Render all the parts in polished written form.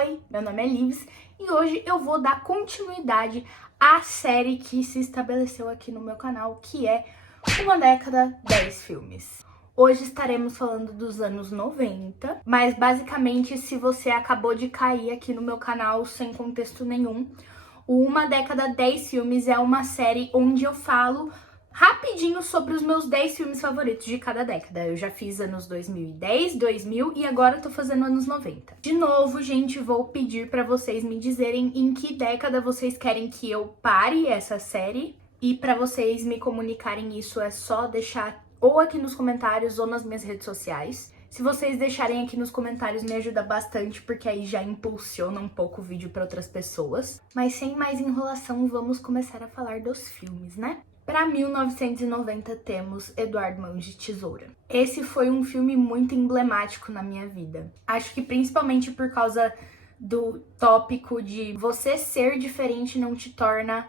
Oi, meu nome é Livs e hoje eu vou dar continuidade à série que se estabeleceu aqui no meu canal, que é Uma Década, 10 Filmes. Hoje estaremos falando dos anos 90, mas basicamente se você acabou de cair aqui no meu canal sem contexto nenhum, o Uma Década, 10 Filmes é uma série onde eu falo rapidinho sobre os meus 10 filmes favoritos de cada década. Eu já fiz anos 2010, 2000 e agora eu tô fazendo anos 90. De novo, gente, vou pedir pra vocês me dizerem em que década vocês querem que eu pare essa série. E pra vocês me comunicarem isso é só deixar ou aqui nos comentários ou nas minhas redes sociais. Se vocês deixarem aqui nos comentários me ajuda bastante, porque aí já impulsiona um pouco o vídeo pra outras pessoas. Mas sem mais enrolação, vamos começar a falar dos filmes, né? Para 1990 temos Eduardo Mãos de Tesoura. Esse foi um filme muito emblemático na minha vida. Acho que principalmente por causa do tópico de você ser diferente não te torna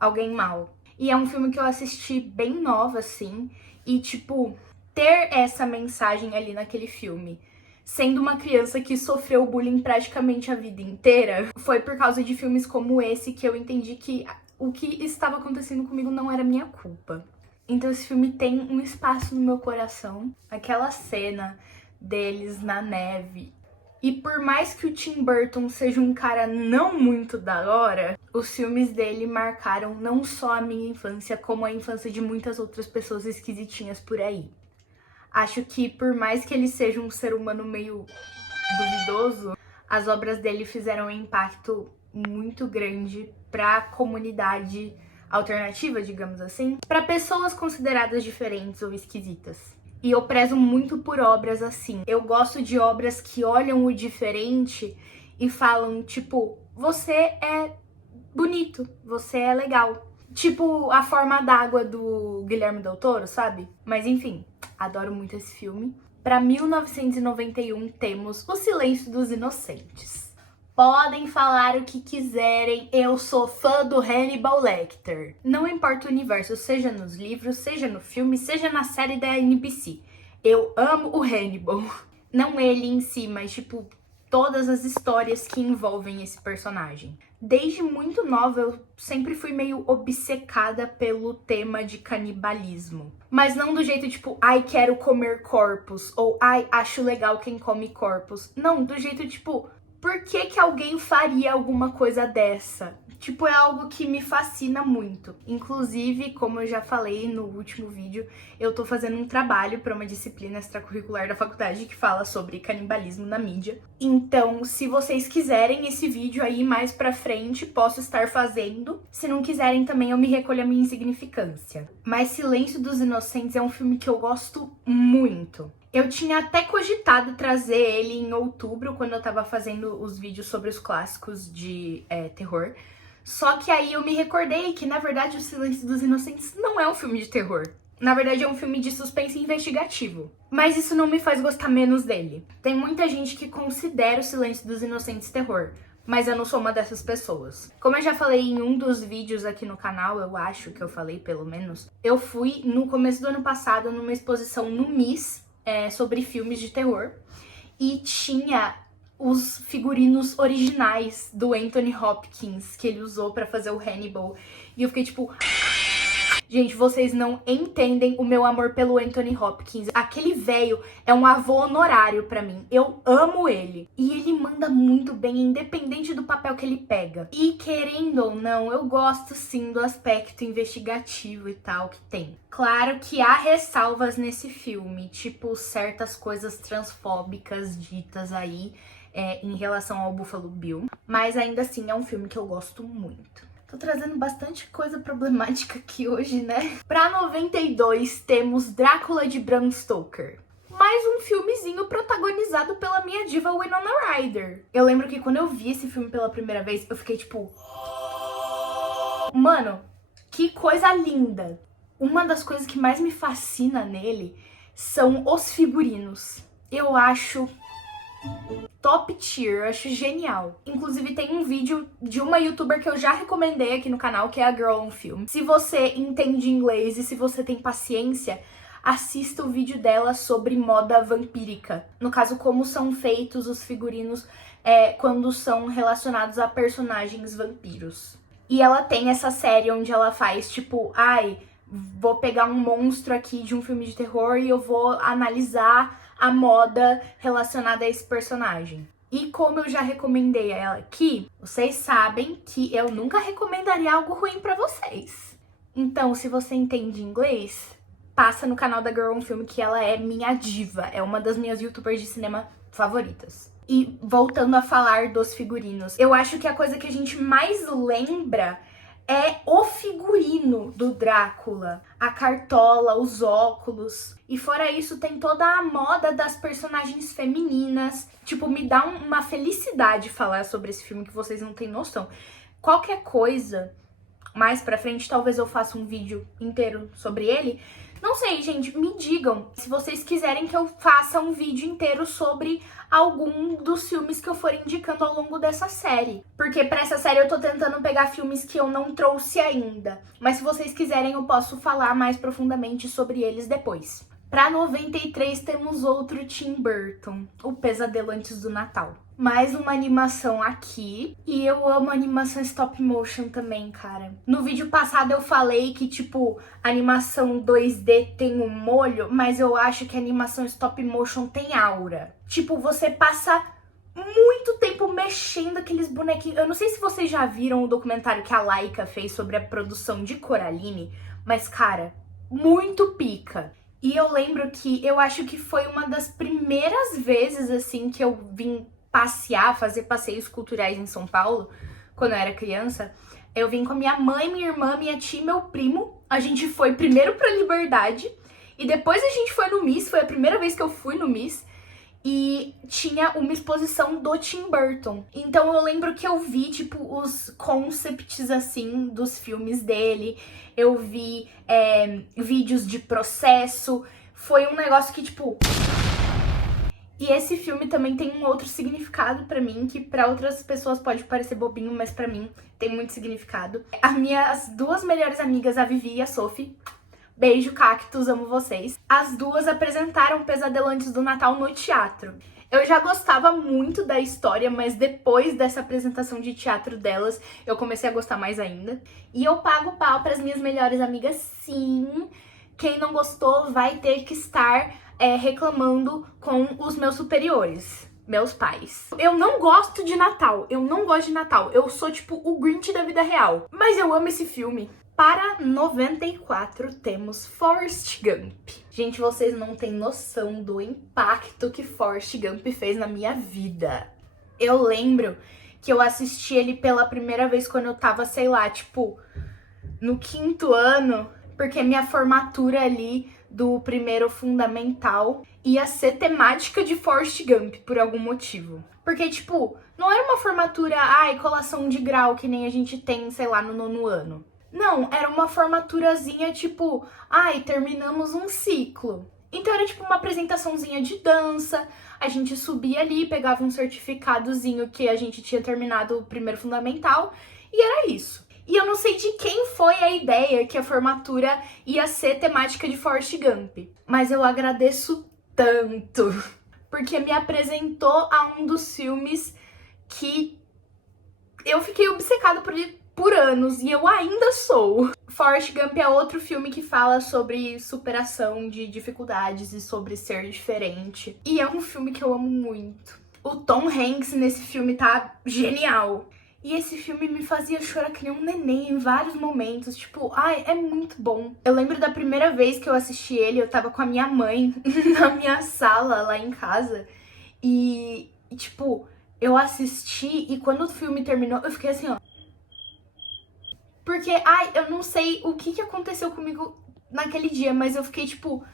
alguém mau. E é um filme que eu assisti bem nova, assim, e tipo, ter essa mensagem ali naquele filme, sendo uma criança que sofreu bullying praticamente a vida inteira, foi por causa de filmes como esse que eu entendi que o que estava acontecendo comigo não era minha culpa. Então esse filme tem um espaço no meu coração. Aquela cena deles na neve. E por mais que o Tim Burton seja um cara não muito da hora, os filmes dele marcaram não só a minha infância, como a infância de muitas outras pessoas esquisitinhas por aí. Acho que por mais que ele seja um ser humano meio duvidoso, as obras dele fizeram um impacto muito grande para a comunidade alternativa, digamos assim, para pessoas consideradas diferentes ou esquisitas. E eu prezo muito por obras assim. Eu gosto de obras que olham o diferente e falam, tipo, você é bonito, você é legal. Tipo A Forma d'Água do Guilherme Del Toro, sabe? Mas enfim, adoro muito esse filme. Para 1991 temos O Silêncio dos Inocentes. Podem falar o que quiserem, eu sou fã do Hannibal Lecter. Não importa o universo, seja nos livros, seja no filme, seja na série da NBC. Eu amo o Hannibal. Não ele em si, mas tipo, todas as histórias que envolvem esse personagem. Desde muito nova, eu sempre fui meio obcecada pelo tema de canibalismo. Mas não do jeito tipo, ai, quero comer corpos, ou ai, acho legal quem come corpos. Não, do jeito tipo, por que alguém faria alguma coisa dessa? Tipo, é algo que me fascina muito. Inclusive, como eu já falei no último vídeo, eu tô fazendo um trabalho para uma disciplina extracurricular da faculdade que fala sobre canibalismo na mídia. Então, se vocês quiserem esse vídeo aí mais pra frente, posso estar fazendo. Se não quiserem também, eu me recolho a minha insignificância. Mas Silêncio dos Inocentes é um filme que eu gosto muito. Eu tinha até cogitado trazer ele em outubro, quando eu tava fazendo os vídeos sobre os clássicos de terror. Só que aí eu me recordei que, na verdade, O Silêncio dos Inocentes não é um filme de terror. Na verdade, é um filme de suspense investigativo. Mas isso não me faz gostar menos dele. Tem muita gente que considera O Silêncio dos Inocentes terror, mas eu não sou uma dessas pessoas. Como eu já falei em um dos vídeos aqui no canal, eu acho que eu falei pelo menos, eu fui no começo do ano passado numa exposição no MIS, sobre filmes de terror, e tinha os figurinos originais do Anthony Hopkins que ele usou pra fazer o Hannibal, e eu fiquei tipo, gente, vocês não entendem o meu amor pelo Anthony Hopkins. Aquele velho é um avô honorário pra mim. Eu amo ele. E ele manda muito bem, independente do papel que ele pega. E querendo ou não, eu gosto sim do aspecto investigativo e tal que tem. Claro que há ressalvas nesse filme, tipo certas coisas transfóbicas ditas aí em relação ao Buffalo Bill. Mas ainda assim é um filme que eu gosto muito. Tô trazendo bastante coisa problemática aqui hoje, né? Pra 92 temos Drácula de Bram Stoker. Mais um filmezinho protagonizado pela minha diva Winona Ryder. Eu lembro que quando eu vi esse filme pela primeira vez, eu fiquei tipo, mano, que coisa linda. Uma das coisas que mais me fascina nele são os figurinos. Eu acho top tier, eu acho genial. Inclusive tem um vídeo de uma youtuber que eu já recomendei aqui no canal, que é a Girl on Film. Se você entende inglês e se você tem paciência, assista o vídeo dela sobre moda vampírica. No caso, como são feitos os figurinos quando são relacionados a personagens vampiros. E ela tem essa série onde ela faz, tipo, vou pegar um monstro aqui de um filme de terror e eu vou analisar a moda relacionada a esse personagem. E como eu já recomendei ela aqui, vocês sabem que eu nunca recomendaria algo ruim pra vocês. Então, se você entende inglês, passa no canal da Girl on Film, que ela é minha diva. É uma das minhas youtubers de cinema favoritas. E voltando a falar dos figurinos, eu acho que a coisa que a gente mais lembra é o figurino do Drácula. A cartola, os óculos. E fora isso, tem toda a moda das personagens femininas. Tipo, me dá uma felicidade falar sobre esse filme que vocês não têm noção. Qualquer coisa, mais pra frente, talvez eu faça um vídeo inteiro sobre ele. Não sei, gente, me digam se vocês quiserem que eu faça um vídeo inteiro sobre algum dos filmes que eu for indicando ao longo dessa série. Porque pra essa série eu tô tentando pegar filmes que eu não trouxe ainda. Mas se vocês quiserem eu posso falar mais profundamente sobre eles depois. Pra 93 temos outro Tim Burton, O Pesadelo Antes do Natal. Mais uma animação aqui. E eu amo animação stop motion também, cara. No vídeo passado eu falei que, tipo, a animação 2D tem um molho, mas eu acho que a animação stop motion tem aura. Tipo, você passa muito tempo mexendo aqueles bonequinhos. Eu não sei se vocês já viram o documentário que a Laika fez sobre a produção de Coraline, mas, cara, muito pica. E eu lembro que eu acho que foi uma das primeiras vezes, assim, que eu vim passear, fazer passeios culturais em São Paulo, quando eu era criança. Eu vim com a minha mãe, minha irmã, minha tia e meu primo. A gente foi primeiro pra Liberdade e depois a gente foi no MIS, foi a primeira vez que eu fui no MIS. E tinha uma exposição do Tim Burton. Então eu lembro que eu vi, tipo, os concepts, assim, dos filmes dele. Eu vi vídeos de processo. Foi um negócio que, tipo... E esse filme também tem um outro significado pra mim, que pra outras pessoas pode parecer bobinho, mas pra mim tem muito significado. As minhas duas melhores amigas, a Vivi e a Sophie, beijo, cactus, amo vocês. As duas apresentaram Pesadelo Antes do Natal no teatro. Eu já gostava muito da história, mas depois dessa apresentação de teatro delas, eu comecei a gostar mais ainda. E eu pago pau pras minhas melhores amigas, sim. Quem não gostou vai ter que estar reclamando com os meus superiores, meus pais. Eu não gosto de Natal, eu sou tipo o Grinch da vida real. Mas eu amo esse filme. Para 94 temos Forrest Gump. Gente, vocês não têm noção do impacto que Forrest Gump fez na minha vida. Eu lembro que eu assisti ele pela primeira vez quando eu tava, sei lá, tipo, no 5º ano, porque minha formatura ali do primeiro fundamental ia ser temática de Forrest Gump, por algum motivo. Porque, tipo, não era uma formatura, colação de grau, que nem a gente tem, sei lá, no 9º ano. Não, era uma formaturazinha tipo, terminamos um ciclo. Então era tipo uma apresentaçãozinha de dança, a gente subia ali, pegava um certificadozinho que a gente tinha terminado o primeiro fundamental, e era isso. E eu não sei de quem foi a ideia que a formatura ia ser temática de Forrest Gump, mas eu agradeço tanto, porque me apresentou a um dos filmes que eu fiquei obcecada por anos, e eu ainda sou. Forrest Gump é outro filme que fala sobre superação de dificuldades e sobre ser diferente. E é um filme que eu amo muito. O Tom Hanks nesse filme tá genial. E esse filme me fazia chorar que nem um neném em vários momentos. Tipo, é muito bom. Eu lembro da primeira vez que eu assisti ele, eu tava com a minha mãe na minha sala lá em casa. E tipo, eu assisti e quando o filme terminou, eu fiquei assim, ó. Porque, eu não sei o que aconteceu comigo naquele dia, mas eu fiquei tipo,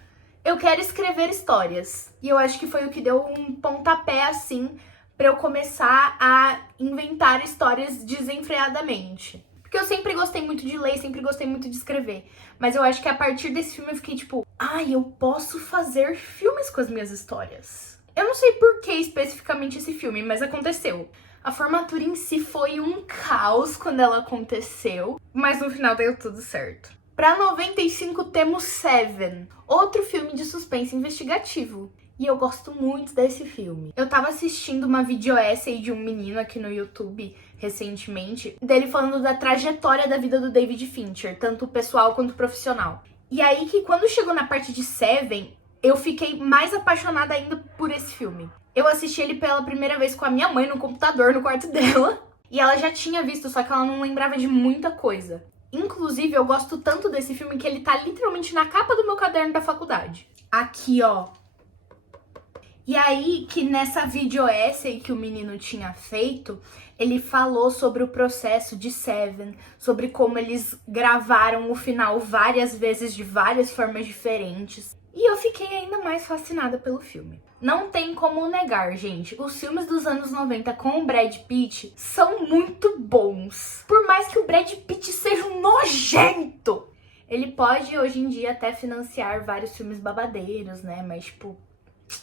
eu quero escrever histórias. E eu acho que foi o que deu um pontapé, assim, pra eu começar a inventar histórias desenfreadamente. Porque eu sempre gostei muito de ler, sempre gostei muito de escrever. Mas eu acho que a partir desse filme eu fiquei tipo, eu posso fazer filmes com as minhas histórias. Eu não sei por que especificamente esse filme, mas aconteceu. A formatura em si foi um caos quando ela aconteceu, mas no final deu tudo certo. Pra 95 temos Seven, outro filme de suspense investigativo. E eu gosto muito desse filme. Eu tava assistindo uma videoessay de um menino aqui no YouTube recentemente, dele falando da trajetória da vida do David Fincher, tanto pessoal quanto profissional. E aí que quando chegou na parte de Seven, eu fiquei mais apaixonada ainda por esse filme. Eu assisti ele pela primeira vez com a minha mãe no computador, no quarto dela. E ela já tinha visto, só que ela não lembrava de muita coisa. Inclusive, eu gosto tanto desse filme que ele tá literalmente na capa do meu caderno da faculdade. Aqui, ó. E aí, que nessa videoessay que o menino tinha feito, ele falou sobre o processo de Seven, sobre como eles gravaram o final várias vezes de várias formas diferentes. E eu fiquei ainda mais fascinada pelo filme. Não tem como negar, gente, os filmes dos anos 90 com o Brad Pitt são muito bons. Por mais que o Brad Pitt seja um nojento, ele pode hoje em dia até financiar vários filmes babadeiros, né? Mas, tipo,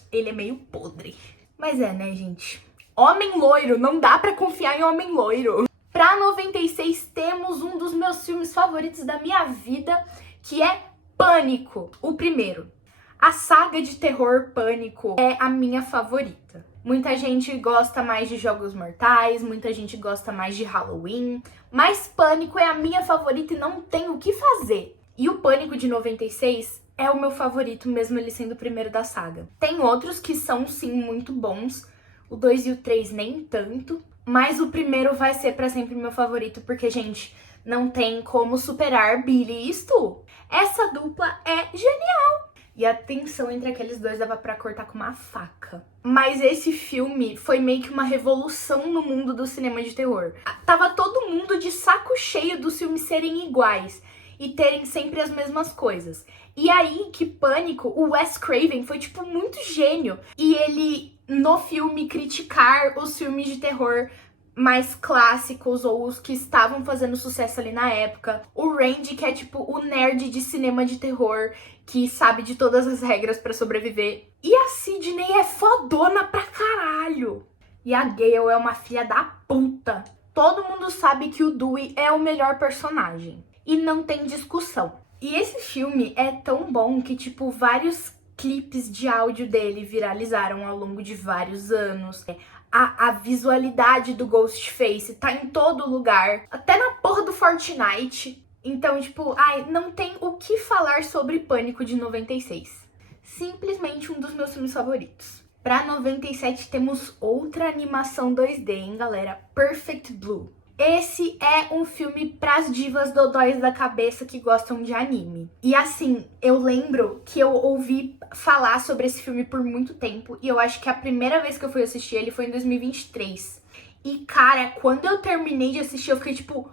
ele é meio podre. Mas é, né, gente? Homem loiro, não dá pra confiar em homem loiro. Pra 96 temos um dos meus filmes favoritos da minha vida, que é Pânico, o primeiro. A saga de terror Pânico é a minha favorita. Muita gente gosta mais de Jogos Mortais, muita gente gosta mais de Halloween, mas Pânico é a minha favorita e não tem o que fazer. E o Pânico de 96 é o meu favorito, mesmo ele sendo o primeiro da saga. Tem outros que são, sim, muito bons, o 2 e o 3 nem tanto, mas o primeiro vai ser pra sempre meu favorito, porque, gente, não tem como superar Billy e Stu. Essa dupla é genial! E a tensão entre aqueles dois dava pra cortar com uma faca. Mas esse filme foi meio que uma revolução no mundo do cinema de terror. Tava todo mundo de saco cheio dos filmes serem iguais e terem sempre as mesmas coisas. E aí que Pânico, o Wes Craven foi, tipo, muito gênio. E ele, no filme, criticar os filmes de terror mais clássicos ou os que estavam fazendo sucesso ali na época. O Randy, que é tipo o nerd de cinema de terror, que sabe de todas as regras pra sobreviver. E a Sidney é fodona pra caralho. E a Gale é uma filha da puta. Todo mundo sabe que o Dewey é o melhor personagem. E não tem discussão. E esse filme é tão bom que, tipo, vários clipes de áudio dele viralizaram ao longo de vários anos. A visualidade do Ghostface tá em todo lugar, até na porra do Fortnite. Então, tipo, não tem o que falar sobre Pânico de 96. Simplesmente um dos meus filmes favoritos. Pra 97 temos outra animação 2D, hein, galera? Perfect Blue. Esse é um filme pras divas dodóis da cabeça que gostam de anime. E assim, eu lembro que eu ouvi falar sobre esse filme por muito tempo. E eu acho que a primeira vez que eu fui assistir ele foi em 2023. E cara, quando eu terminei de assistir, eu fiquei tipo,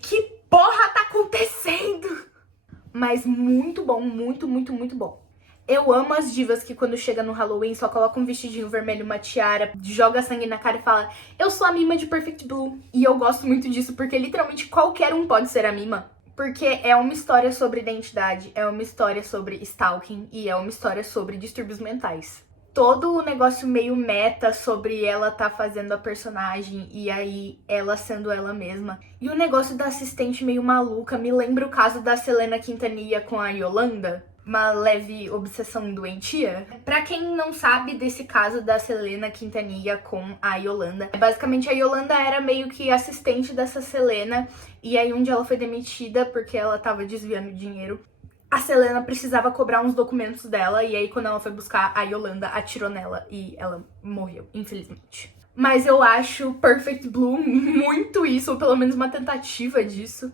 que porra tá acontecendo? Mas muito bom, muito, muito, muito bom. Eu amo as divas que quando chega no Halloween só colocam um vestidinho vermelho, uma tiara, joga sangue na cara e fala: eu sou a Mima de Perfect Blue. E eu gosto muito disso porque literalmente qualquer um pode ser a Mima. Porque é uma história sobre identidade, é uma história sobre stalking e é uma história sobre distúrbios mentais. Todo o negócio meio meta sobre ela tá fazendo a personagem e aí ela sendo ela mesma. E o negócio da assistente meio maluca me lembra o caso da Selena Quintanilha com a Yolanda. Uma leve obsessão doentia. Pra quem não sabe desse caso da Selena Quintanilha com a Yolanda, basicamente a Yolanda era meio que assistente dessa Selena, e aí um dia ela foi demitida porque ela tava desviando dinheiro. A Selena precisava cobrar uns documentos dela, e aí quando ela foi buscar, a Yolanda atirou nela e ela morreu, infelizmente. Mas eu acho Perfect Blue muito isso, ou pelo menos uma tentativa disso.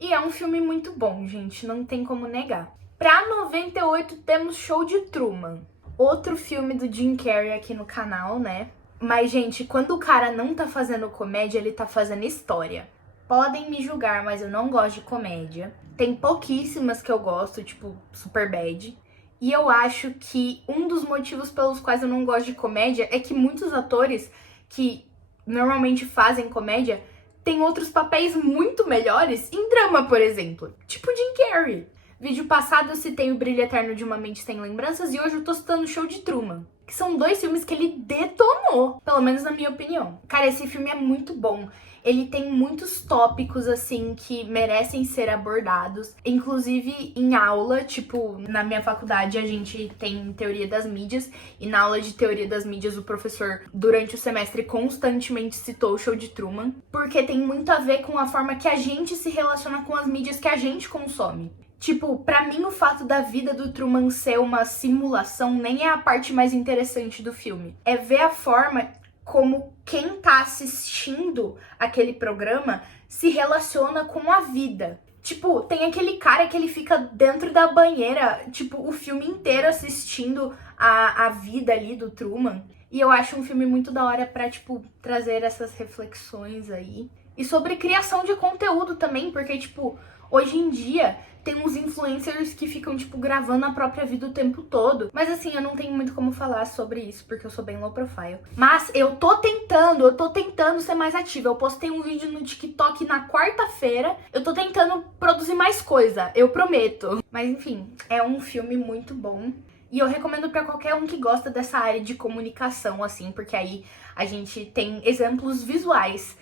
E é um filme muito bom, gente, não tem como negar. Pra 98 temos Show de Truman, outro filme do Jim Carrey aqui no canal, né? Mas, gente, quando o cara não tá fazendo comédia, ele tá fazendo história. Podem me julgar, mas eu não gosto de comédia. Tem pouquíssimas que eu gosto, tipo Superbad. E eu acho que um dos motivos pelos quais eu não gosto de comédia é que muitos atores que normalmente fazem comédia têm outros papéis muito melhores em drama, por exemplo. Tipo Jim Carrey. Vídeo passado eu citei O Brilho Eterno de uma Mente Sem Lembranças e hoje eu tô citando Show de Truman. que são 2 filmes que ele detonou, pelo menos na minha opinião. Cara, esse filme é muito bom. Ele tem muitos tópicos, assim, que merecem ser abordados. Inclusive, em aula, tipo, na minha faculdade a gente tem teoria das mídias. E na aula de teoria das mídias, o professor, durante o semestre, constantemente citou o Show de Truman. Porque tem muito a ver com a forma que a gente se relaciona com as mídias que a gente consome. Tipo, pra mim o fato da vida do Truman ser uma simulação nem é a parte mais interessante do filme. É ver a forma como quem tá assistindo aquele programa se relaciona com a vida. Tipo, tem aquele cara que ele fica dentro da banheira, tipo, o filme inteiro assistindo a vida ali do Truman. E eu acho um filme muito da hora pra, tipo, trazer essas reflexões aí. E sobre criação de conteúdo também, porque, tipo, hoje em dia tem uns influencers que ficam, tipo, gravando a própria vida o tempo todo. Mas assim, eu não tenho muito como falar sobre isso, porque eu sou bem low profile. Mas eu tô tentando ser mais ativa. Eu postei um vídeo no TikTok na quarta-feira. Eu tô tentando produzir mais coisa, eu prometo. Mas enfim, é um filme muito bom. E eu recomendo pra qualquer um que gosta dessa área de comunicação, assim, porque aí a gente tem exemplos visuais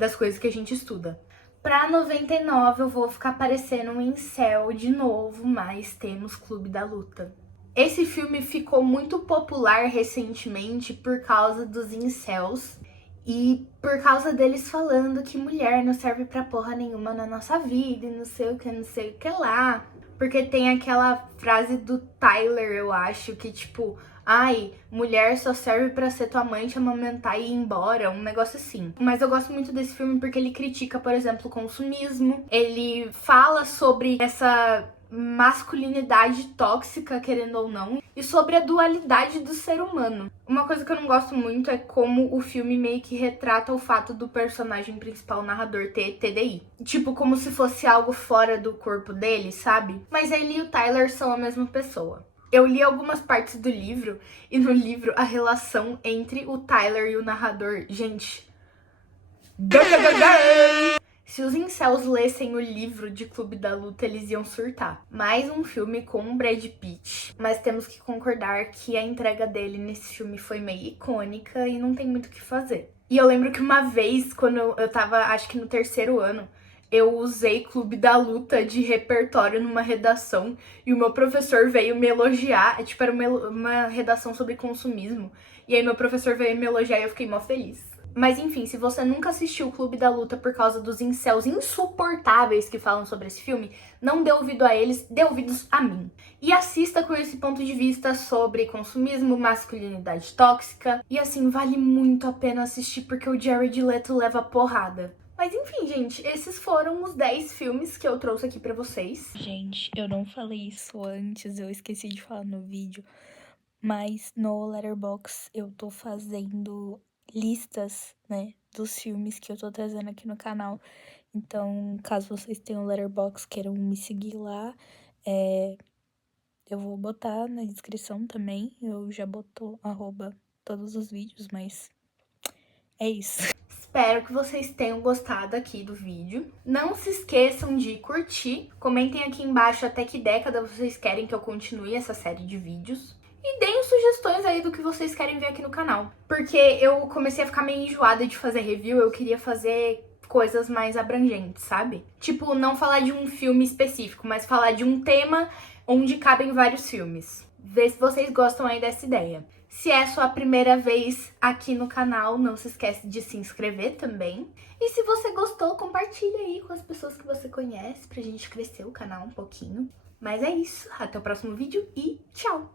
das coisas que a gente estuda. Pra 99 eu vou ficar parecendo um incel de novo, mas temos Clube da Luta. Esse filme ficou muito popular recentemente por causa dos incels e por causa deles falando que mulher não serve pra porra nenhuma na nossa vida e não sei o que lá. Porque tem aquela frase do Tyler, eu acho, que tipo... Ai, mulher só serve pra ser tua mãe, te amamentar e ir embora, um negócio assim. Mas eu gosto muito desse filme porque ele critica, por exemplo, o consumismo. Ele fala sobre essa masculinidade tóxica, querendo ou não, e sobre a dualidade do ser humano. Uma coisa que eu não gosto muito é como o filme meio que retrata o fato do personagem principal, o narrador, ter TDI. Tipo, como se fosse algo fora do corpo dele, sabe? Mas ele e o Tyler são a mesma pessoa. Eu li algumas partes do livro, e no livro a relação entre o Tyler e o narrador, gente... Se os incels lessem o livro de Clube da Luta, eles iam surtar. Mais um filme com o Brad Pitt, mas temos que concordar que a entrega dele nesse filme foi meio icônica e não tem muito o que fazer. E eu lembro que uma vez, quando eu tava, acho que no 3º ano, eu usei Clube da Luta de repertório numa redação e o meu professor veio me elogiar. Tipo, era uma redação sobre consumismo. E aí meu professor veio me elogiar e eu fiquei mó feliz. Mas enfim, se você nunca assistiu o Clube da Luta por causa dos incels insuportáveis que falam sobre esse filme, não dê ouvido a eles, dê ouvidos a mim. E assista com esse ponto de vista sobre consumismo, masculinidade tóxica. E assim, vale muito a pena assistir porque o Jared Leto leva porrada. Mas enfim, gente, esses foram os 10 filmes que eu trouxe aqui pra vocês. Gente, eu não falei isso antes, eu esqueci de falar no vídeo, mas no Letterboxd eu tô fazendo listas, né, dos filmes que eu tô trazendo aqui no canal. Então, caso vocês tenham Letterboxd, queiram me seguir lá, eu vou botar na descrição também. Eu já botou todos os vídeos, mas é isso. Espero que vocês tenham gostado aqui do vídeo. Não se esqueçam de curtir. Comentem aqui embaixo até que década vocês querem que eu continue essa série de vídeos. E deem sugestões aí do que vocês querem ver aqui no canal. Porque eu comecei a ficar meio enjoada de fazer review, eu queria fazer coisas mais abrangentes, sabe? Tipo, não falar de um filme específico, mas falar de um tema onde cabem vários filmes. Ver se vocês gostam aí dessa ideia. Se é a sua primeira vez aqui no canal, não se esquece de se inscrever também. E se você gostou, compartilha aí com as pessoas que você conhece pra gente crescer o canal um pouquinho. Mas é isso, até o próximo vídeo e tchau!